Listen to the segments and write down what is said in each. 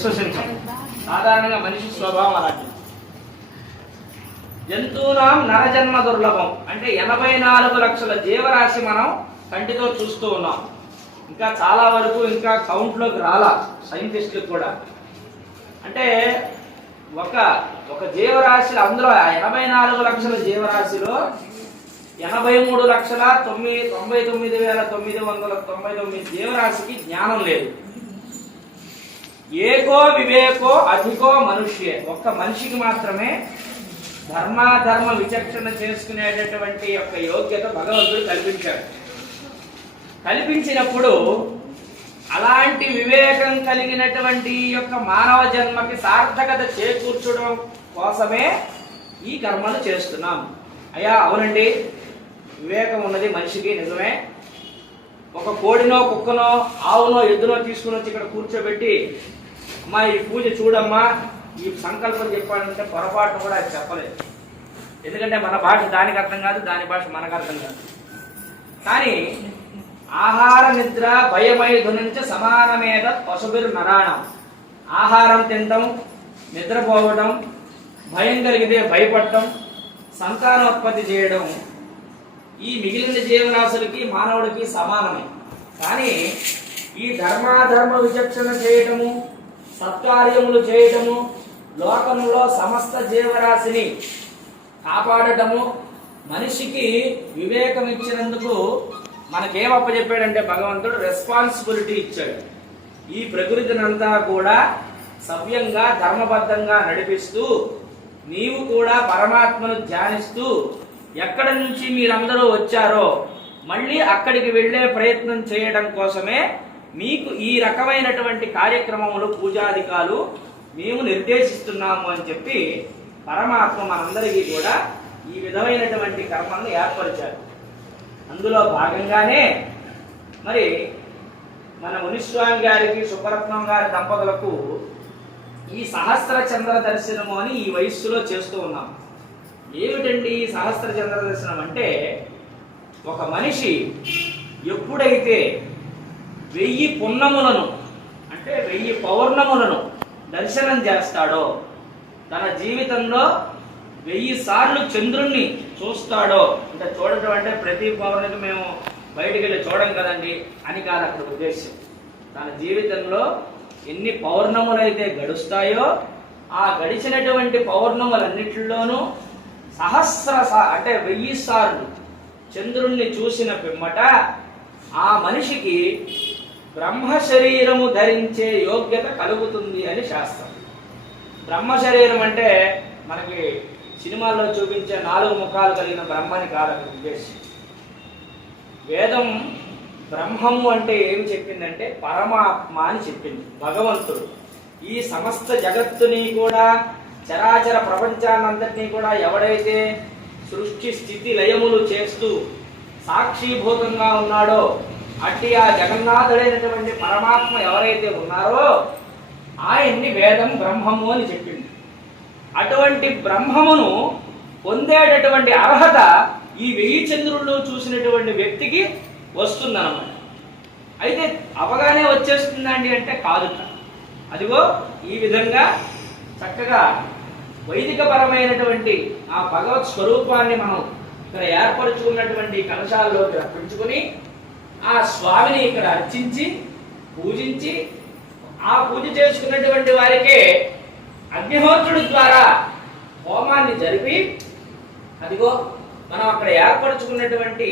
విశ్వసించం. సాధారణంగా మనిషి స్వభావం అలాంటిది. జంతువునాం నరజన్మ దుర్లభం. అంటే ఎనభై నాలుగు లక్షల జీవరాశి మనం కంటితో చూస్తూ ఉన్నాం. ఇంకా చాలా వరకు ఇంకా కౌంట్లోకి రాలా సైంటిస్టులకు కూడా. అంటే ఒక ఒక జీవరాశి అందులో ఆ ఎనభై నాలుగు లక్షల జీవరాశిలో ఎనభై మూడు లక్షల తొమ్మిది తొంభై తొమ్మిది వేల తొమ్మిది వందల తొంభై తొమ్మిది జీవరాశికి జ్ఞానం లేదు. ఏకో వివేకో అధికో మనుష్యే. ఒక్క మనిషికి మాత్రమే ధర్మాధర్మ విచక్షణ చేసుకునేటటువంటి యొక్క యోగ్యత భగవంతుడు కల్పించాడు. కల్పించినప్పుడు అలాంటి వివేకం కలిగినటువంటి ఈ యొక్క మానవ జన్మకి సార్థకత చేకూర్చడం కోసమే ఈ కర్మలు చేస్తున్నాం. అయ్యా అవునండి. వివేకం ఉన్నది మనిషికి నిజమే. ఒక కోడినో కుక్కనో ఆవునో ఎద్దునో తీసుకుని వచ్చి ఇక్కడ కూర్చోబెట్టి అమ్మా ఈ పూజ చూడమ్మా ఈ సంకల్పం చెప్పాలంటే పొరపాటు కూడా అది చెప్పలేదు. ఎందుకంటే మన భాష దానికి అర్థం కాదు దాని భాష మనకు అర్థం కాదు. కానీ ఆహార నిద్ర భయమైదు నుంచి సమానమేద పశుబిరు నరాణం ఆహారం తినటం నిద్రపోవడం భయం కలిగితే భయపడటం సంతానోత్పత్తి చేయడం ఈ మిగిలిన జీవరాశులకి మానవుడికి సమానమే. కానీ ఈ ధర్మాధర్మ విచక్షణ చేయటము సత్కార్యములు చేయటము లోకంలో సమస్త జీవరాశిని కాపాడటము మనిషికి వివేకం ఇచ్చినందుకు మనకేం అప్పచెప్పాడంటే భగవంతుడు రెస్పాన్సిబిలిటీ ఇచ్చాడు. ఈ ప్రకృతినంతా కూడా సవ్యంగా ధర్మబద్ధంగా నడిపిస్తూ నీవు కూడా పరమాత్మను ధ్యానిస్తూ ఎక్కడ నుంచి మీరందరూ వచ్చారో మళ్ళీ అక్కడికి వెళ్ళే ప్రయత్నం చేయడం కోసమే మీకు ఈ రకమైనటువంటి కార్యక్రమములు పూజాధికాలు మేము నిర్దేశిస్తున్నాము అని చెప్పి పరమాత్మ మనందరికీ కూడా ఈ విధమైనటువంటి కర్మలను ఏర్పరిచారు అందులో భాగంగానే మరి మన మునిస్వామి గారికి సుబ్బరత్నం గారి దంపతులకు ఈ సహస్ర చంద్ర దర్శనము అని ఈ వయస్సులో చేస్తూ ఉన్నాం. ఏమిటండి ఈ సహస్ర చంద్ర దర్శనం అంటే ఒక మనిషి ఎప్పుడైతే వెయ్యి పున్నములను అంటే వెయ్యి పౌర్ణములను దర్శనం చేస్తాడో తన జీవితంలో వెయ్యి సార్లు చంద్రుణ్ణి చూస్తాడో అంటే చూడటం అంటే ప్రతి పౌర్ణమికి మేము బయటికి వెళ్ళి చూడం కదండి అని కాదు అక్కడ ఉద్దేశం. తన జీవితంలో ఎన్ని పౌర్ణములైతే గడుస్తాయో ఆ గడిచినటువంటి పౌర్ణములన్నిటిలోనూ సహస్ర అంటే వెయ్యి సార్లు చంద్రుణ్ణి చూసిన పిమ్మట ఆ మనిషికి బ్రహ్మ శరీరము ధరించే యోగ్యత కలుగుతుంది అని శాస్త్రం. బ్రహ్మ శరీరం అంటే మనకి సినిమాల్లో చూపించే నాలుగు ముఖాలు కలిగిన బ్రహ్మని కాదు అక్కడ ఉద్దేశం. వేదం బ్రహ్మము అంటే ఏమి చెప్పిందంటే పరమాత్మ అని చెప్పింది భగవంతుడు. ఈ సమస్త జగత్తుని కూడా చరాచర ప్రపంచాన్నంతటినీ కూడా ఎవడైతే సృష్టి స్థితి లయములు చేస్తూ సాక్షిభూతంగా ఉన్నాడో అట్టి ఆ జగన్నాథుడైనటువంటి పరమాత్మ ఎవరైతే ఉన్నారో ఆయన్ని వేదం బ్రహ్మము అని చెప్పింది. అటువంటి బ్రహ్మమును పొందేటటువంటి అర్హత ఈ వెయ్యి చంద్రుల్లో చూసినటువంటి వ్యక్తికి వస్తుందన్నమాట. అయితే అవగానే వచ్చేస్తుందండి అంటే కాదు అదిగో ఈ విధంగా చక్కగా వైదిక పరమైనటువంటి ఆ భగవత్ స్వరూపాన్ని మనం ఇక్కడ ఏర్పరచుకున్నటువంటి కలశాల్లోకి రప్పించుకుని ఆ స్వామిని ఇక్కడ అర్చించి పూజించి ఆ పూజ చేసుకున్నటువంటి వారికే అగ్నిహోత్రుడి ద్వారా హోమాన్ని జరిపి అదిగో మనం అక్కడ ఏర్పరచుకున్నటువంటి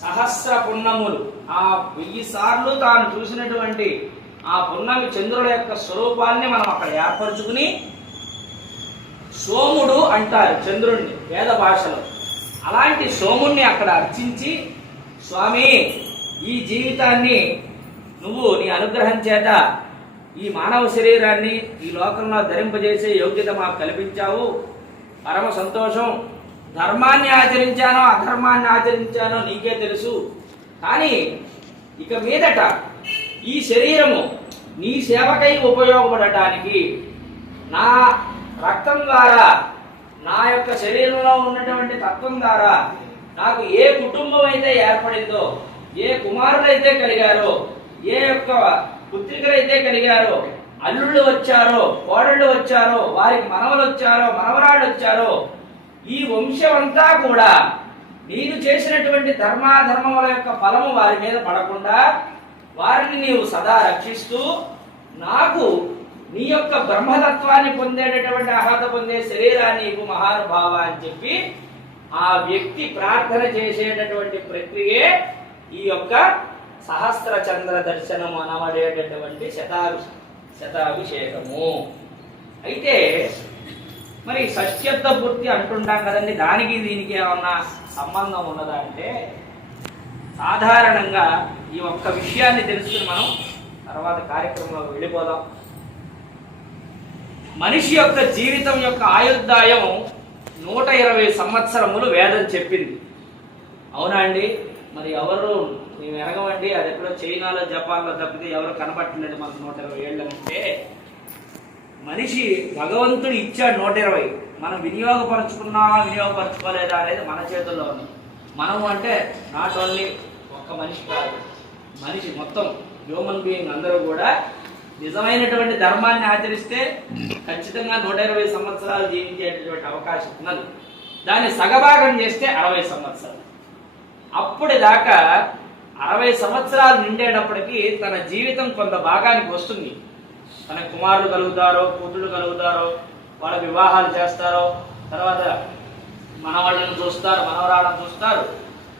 సహస్ర పున్నములు ఆ వెయ్యి సార్లు తాను చూసినటువంటి ఆ పున్నమి చంద్రుల యొక్క స్వరూపాన్ని మనం అక్కడ ఏర్పరచుకుని సోముడు అంటారు చంద్రుణ్ణి వేద భాషలో. అలాంటి సోముణ్ణి అక్కడ అర్చించి స్వామి ఈ జీవితాన్ని నువ్వు నీ అనుగ్రహం చేత ఈ మానవ శరీరాన్ని ఈ లోకంలో ధరింపజేసే యోగ్యత మాకు కల్పించావు. పరమ సంతోషం. ధర్మాన్ని ఆచరించానో అధర్మాన్ని ఆచరించానో నీకే తెలుసు. కానీ ఇక మీదట ఈ శరీరము నీ సేవకై ఉపయోగపడటానికి నా రక్తం ద్వారా నా యొక్క శరీరంలో ఉన్నటువంటి తత్వం ద్వారా నాకు ఏ కుటుంబం అయితే ఏర్పడిందో ఏ కుమారులైతే కలిగారో ఏ యొక్క పుత్రికలైతే కలిగారో అల్లుళ్ళు వచ్చారో కోడళ్ళు వచ్చారో వారికి మనవలు వచ్చారో మనవరాళ్ళు వచ్చారో ఈ వంశం అంతా కూడా నీవు చేసినటువంటి ధర్మాధర్మముల యొక్క ఫలము వారి మీద పడకుండా వారిని నీవు సదా రక్షిస్తూ నాకు నీ యొక్క బ్రహ్మతత్వాన్ని పొందేటటువంటి అర్హత పొందే శరీరాన్ని ఇవ్వు మహానుభావ అని చెప్పి ఆ వ్యక్తి ప్రార్థన చేసేటటువంటి ప్రక్రియే ఈ యొక్క సహస్ర చంద్ర దర్శనం అనబడేటటువంటి శతాభి శతాభిషేకము. అయితే మరి సత్యత్వ పూర్తి అంటుంటాం కదండి దానికి దీనికి ఏమన్నా సంబంధం ఉన్నదా అంటే సాధారణంగా ఈ ఒక్క విషయాన్ని తెలుసుకుని మనం తర్వాత కార్యక్రమంలో వెళ్ళిపోదాం. మనిషి యొక్క జీవితం యొక్క ఆయుర్దాయం నూట ఇరవై సంవత్సరములు వేదం చెప్పింది. అవునా అండి? మరి ఎవరు మేము ఎరగవండి అది ఎక్కడో చైనాలో జపాన్లో తప్పితే ఎవరు కనబట్టలేదు మనకు నూట ఇరవై ఏళ్ళు అంటే. మనిషి భగవంతుడు ఇచ్చాడు నూట ఇరవై. మనం వినియోగపరచుకున్నా వినియోగపరచుకోలేదా అనేది మన చేతుల్లో ఉంది మనము అంటే నాట్ ఓన్లీ ఒక్క మనిషి కాదు మనిషి మొత్తం హ్యూమన్ బీయింగ్ అందరూ కూడా నిజమైనటువంటి ధర్మాన్ని ఆచరిస్తే ఖచ్చితంగా నూట ఇరవై సంవత్సరాలు జీవించేటటువంటి అవకాశం ఉన్నది. దాన్ని సగభాగం చేస్తే అరవై సంవత్సరాలు. అప్పటిదాకా అరవై సంవత్సరాలు నిండేటప్పటికి తన జీవితం కొంత భాగానికి వస్తుంది. తన కుమారులు కలుగుతారో కూతుళ్ళు కలుగుతారో వాళ్ళ వివాహాలు చేస్తారో తర్వాత మనవాళ్ళను చూస్తారు మనవరాళ్ళను చూస్తారు.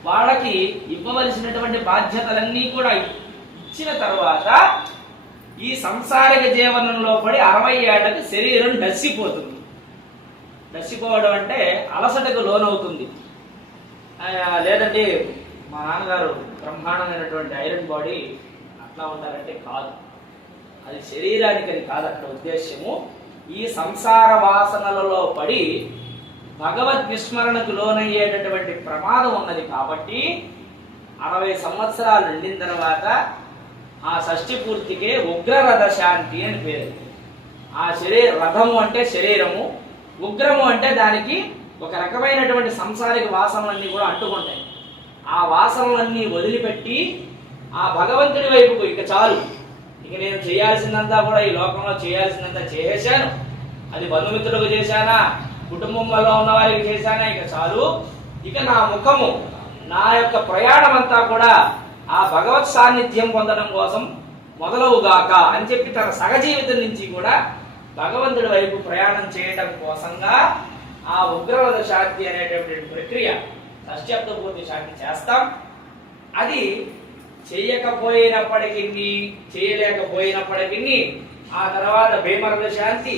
వాళ్ళకి ఇవ్వవలసినటువంటి బాధ్యతలన్నీ కూడా ఇచ్చిన తర్వాత ఈ సంసారిక జీవనంలో పడి అరవై ఏళ్ళకి శరీరం డస్సిపోతుంది. డస్సిపోవడం అంటే అలసటకు లోనవుతుంది. లేదంటే మా నాన్నగారు బ్రహ్మాండమైనటువంటి ఐరన్ బాడీ అట్లా ఉంటారంటే కాదు. అది శరీరానికి కాదు అక్కడ ఉద్దేశ్యము. ఈ సంసార వాసనలలో పడి భగవద్ విస్మరణకు లోనయ్యేటటువంటి ప్రమాదం ఉన్నది కాబట్టి అరవై సంవత్సరాలు నిండిన తర్వాత ఆ షష్ఠి పూర్తికే ఉగ్రరథ శాంతి అని పేరు. ఆ శరీర రథము అంటే శరీరము ఉగ్రము అంటే దానికి ఒక రకమైనటువంటి సంసారిక వాసనలన్నీ కూడా అంటుకుంటాయి. ఆ వాసనలన్నీ వదిలిపెట్టి ఆ భగవంతుడి వైపుకు ఇక చాలు. ఇక నేను చేయాల్సిందంతా కూడా ఈ లోకంలో చేయాల్సిందంతా చేసేశాను అది బంధుమిత్రులకు చేశానా? కుటుంబంలో ఉన్న వారికి చేశానా? ఇక చాలు. ఇక నా ముఖము నా యొక్క ప్రయాణం అంతా కూడా ఆ భగవత్ సాన్నిధ్యం పొందడం కోసం మొదలవుగాక అని చెప్పి తన సహజీవితం నుంచి కూడా భగవంతుడి వైపు ప్రయాణం చేయడం కోసంగా ఆ ఉగ్రవద శాంతి అనేటటువంటి ప్రక్రియ షష్ట్యబ్ద పూర్తి శాంతి చేస్తాం. అది చేయకపోయినప్పటికీ చేయలేకపోయినప్పటికీ ఆ తర్వాత భీమరథ శాంతి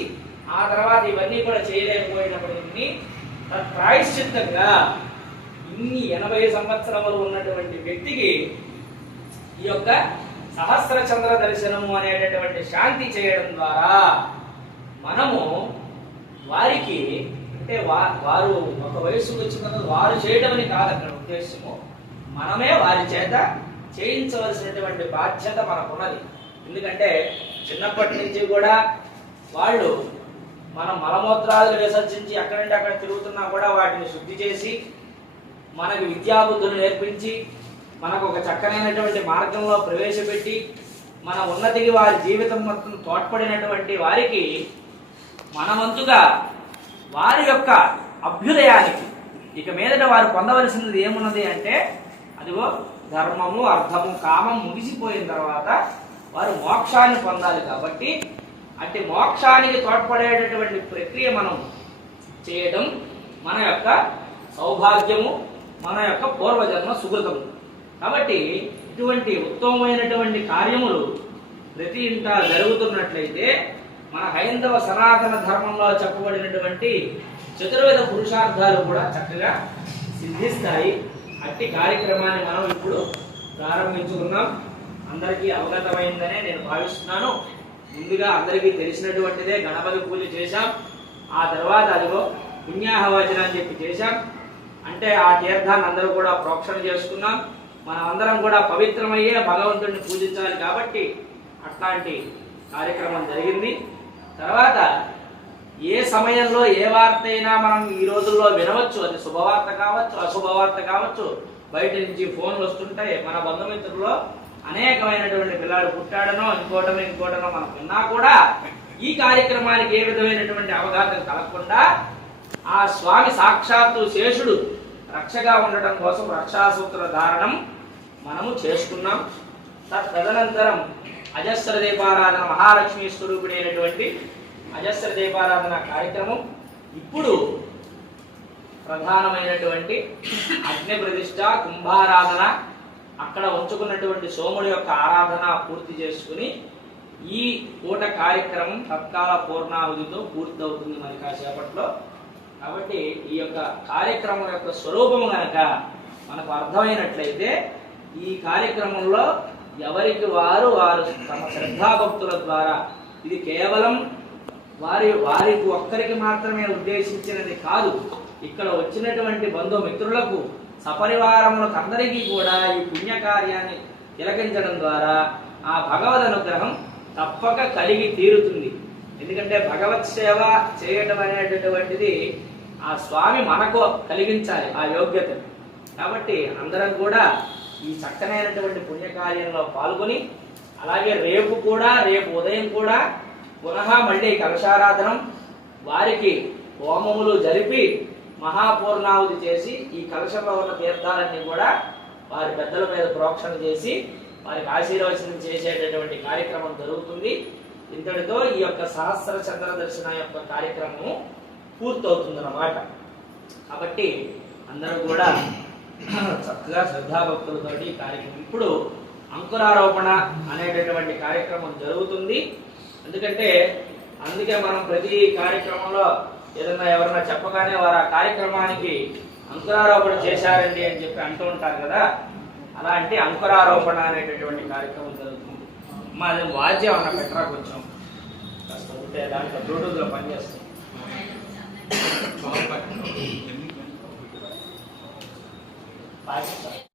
ఆ తర్వాత ఇవన్నీ కూడా చేయలేకపోయినప్పటికీ ప్రాయశ్చిత్తంగా ఇన్ని ఎనభై సంవత్సరములు ఉన్నటువంటి వ్యక్తికి ఈ యొక్క సహస్ర చంద్ర దర్శనము అనేటటువంటి శాంతి చేయడం ద్వారా మనము వారికి అంటే వా- వారు ఒక వయస్సుకు వచ్చిన వారు చేయడం అని కాదు అక్కడ ఉద్దేశము. మనమే వారి చేత చేయించవలసినటువంటి బాధ్యత మనకున్నది. ఎందుకంటే చిన్నప్పటి నుంచి కూడా వాళ్ళు మనం మలమూత్రాలు విసర్జించి అక్కడంటే అక్కడ తిరుగుతున్నా కూడా వాటిని శుద్ధి చేసి మనకు విద్యాబుద్ధులు నేర్పించి మనకు ఒక చక్కనైనటువంటి మార్గంలో ప్రవేశపెట్టి మన ఉన్నతికి వారి జీవితం మొత్తం తోడ్పడినటువంటి వారికి మన వంతుగా వారి యొక్క అభ్యుదయానికి. ఇక మీదట వారు పొందవలసినది ఏమున్నది అంటే అదిగో ధర్మము అర్థము కామం ముగిసిపోయిన తర్వాత వారు మోక్షాన్ని పొందాలి కాబట్టి అంటే మోక్షానికి తోడ్పడేటటువంటి ప్రక్రియ మనం చేయడం మన యొక్క సౌభాగ్యము మన యొక్క పూర్వజన్మ సుకృతము. కాబట్టి ఇటువంటి ఉత్తమమైనటువంటి కార్యములు ప్రతి ఇంట జరుగుతున్నట్లయితే మన హైందవ సనాతన ధర్మంలో చెప్పబడినటువంటి చతుర్వేద పురుషార్థాలు కూడా చక్కగా సిద్ధిస్తాయి. అట్టి కార్యక్రమాన్ని మనం ఇప్పుడు ప్రారంభించుకున్నాం అందరికీ అవగతమైందనే నేను భావిస్తున్నాను. ముందుగా అందరికీ తెలిసినటువంటిదే గణపతి పూజ చేశాం. ఆ తర్వాత అదిగో పుణ్యాహవచనం అని చెప్పి చేశాం. అంటే ఆ తీర్థాన్ని అందరూ కూడా ప్రోక్షణ చేసుకున్నాం. మనం అందరం కూడా పవిత్రమయ్యే భగవంతుడిని పూజించాలి కాబట్టి అట్లాంటి కార్యక్రమం జరిగింది. తర్వాత ఏ సమయంలో ఏ వార్త అయినా మనం ఈ రోజుల్లో వినవచ్చు. అది శుభవార్త కావచ్చు అశుభవార్త కావచ్చు. బయట నుంచి ఫోన్లు వస్తుంటాయి. మన బంధుమిత్రుల్లో అనేకమైనటువంటి పిల్లాడు పుట్టాడనో ఇంకోటనో ఇంకోటనో మనం విన్నా కూడా ఈ కార్యక్రమానికి ఏ విధమైనటువంటి అవగాహన కలగకుండా ఆ స్వామి సాక్షాత్తు శేషుడు రక్షగా ఉండటం కోసం రక్షాసూత్ర ధారణం మనము చేసుకున్నాం. తత్ తదనంతరం అజస్ర దీపారాధన మహాలక్ష్మి స్వరూపుడైనటువంటి అజస్ర దీపారాధన కార్యక్రమం. ఇప్పుడు ప్రధానమైనటువంటి అగ్ని ప్రతిష్ట కుంభారాధన అక్కడ ఉంచుకున్నటువంటి సోముడి యొక్క ఆరాధన పూర్తి చేసుకుని ఈ పూట కార్యక్రమం తత్కాల పూర్ణావధితో పూర్తవుతుంది మరి కాసేపట్లో. కాబట్టి ఈ యొక్క కార్యక్రమం యొక్క స్వరూపం కనుక మనకు అర్థమైనట్లయితే ఈ కార్యక్రమంలో ఎవరికి వారు వారు తమ శ్రద్ధాభక్తుల ద్వారా ఇది కేవలం వారి వారికి ఒక్కరికి మాత్రమే ఉద్దేశించినది కాదు. ఇక్కడ వచ్చినటువంటి బంధుమిత్రులకు సపరివారములకు అందరికీ కూడా ఈ పుణ్యకార్యాన్ని తిలకించడం ద్వారా ఆ భగవద్ అనుగ్రహం తప్పక కలిగి తీరుతుంది. ఎందుకంటే భగవత్ సేవ చేయడం అనేటటువంటిది ఆ స్వామి మనకు కలిగించాలి ఆ యోగ్యత కాబట్టి అందరం కూడా ఈ చక్కనైనటువంటి పుణ్యకార్యంలో పాల్గొని అలాగే రేపు కూడా రేపు ఉదయం కూడా పునః మళ్ళీ కలశారాధనం వారికి హోమములు జరిపి మహాపూర్ణాహుతి చేసి ఈ కలశంలో ఉన్న తీర్థాలన్నీ కూడా వారి పెద్దల మీద ప్రోక్షణ చేసి వారికి ఆశీర్వచనం చేసేటటువంటి కార్యక్రమం జరుగుతుంది. ఇంతటితో ఈ యొక్క సహస్ర చంద్ర దర్శన యొక్క కార్యక్రమం పూర్తవుతుందన్నమాట. కాబట్టి అందరూ కూడా చక్కగా శ్రద్ధాభక్తులతోటి ఈ కార్యక్రమం. ఇప్పుడు అంకురారోపణ అనేటటువంటి కార్యక్రమం జరుగుతుంది. ఎందుకంటే అందుకే మనం ప్రతి కార్యక్రమంలో ఏదన్నా ఎవరన్నా చెప్పగానే వారు ఆ కార్యక్రమానికి అంకురారోపణ చేశారండి అని చెప్పి అంటూ ఉంటారు కదా. అలాంటి అంకురారోపణ అనేటటువంటి కార్యక్రమం జరుగుతుంది. మాది వాద్యం అన్న పెట్టరా కొంచెం. కాస్త ఉంటే దాంట్లో బ్లూటూత్లో పనిచేస్తుంది. Basta.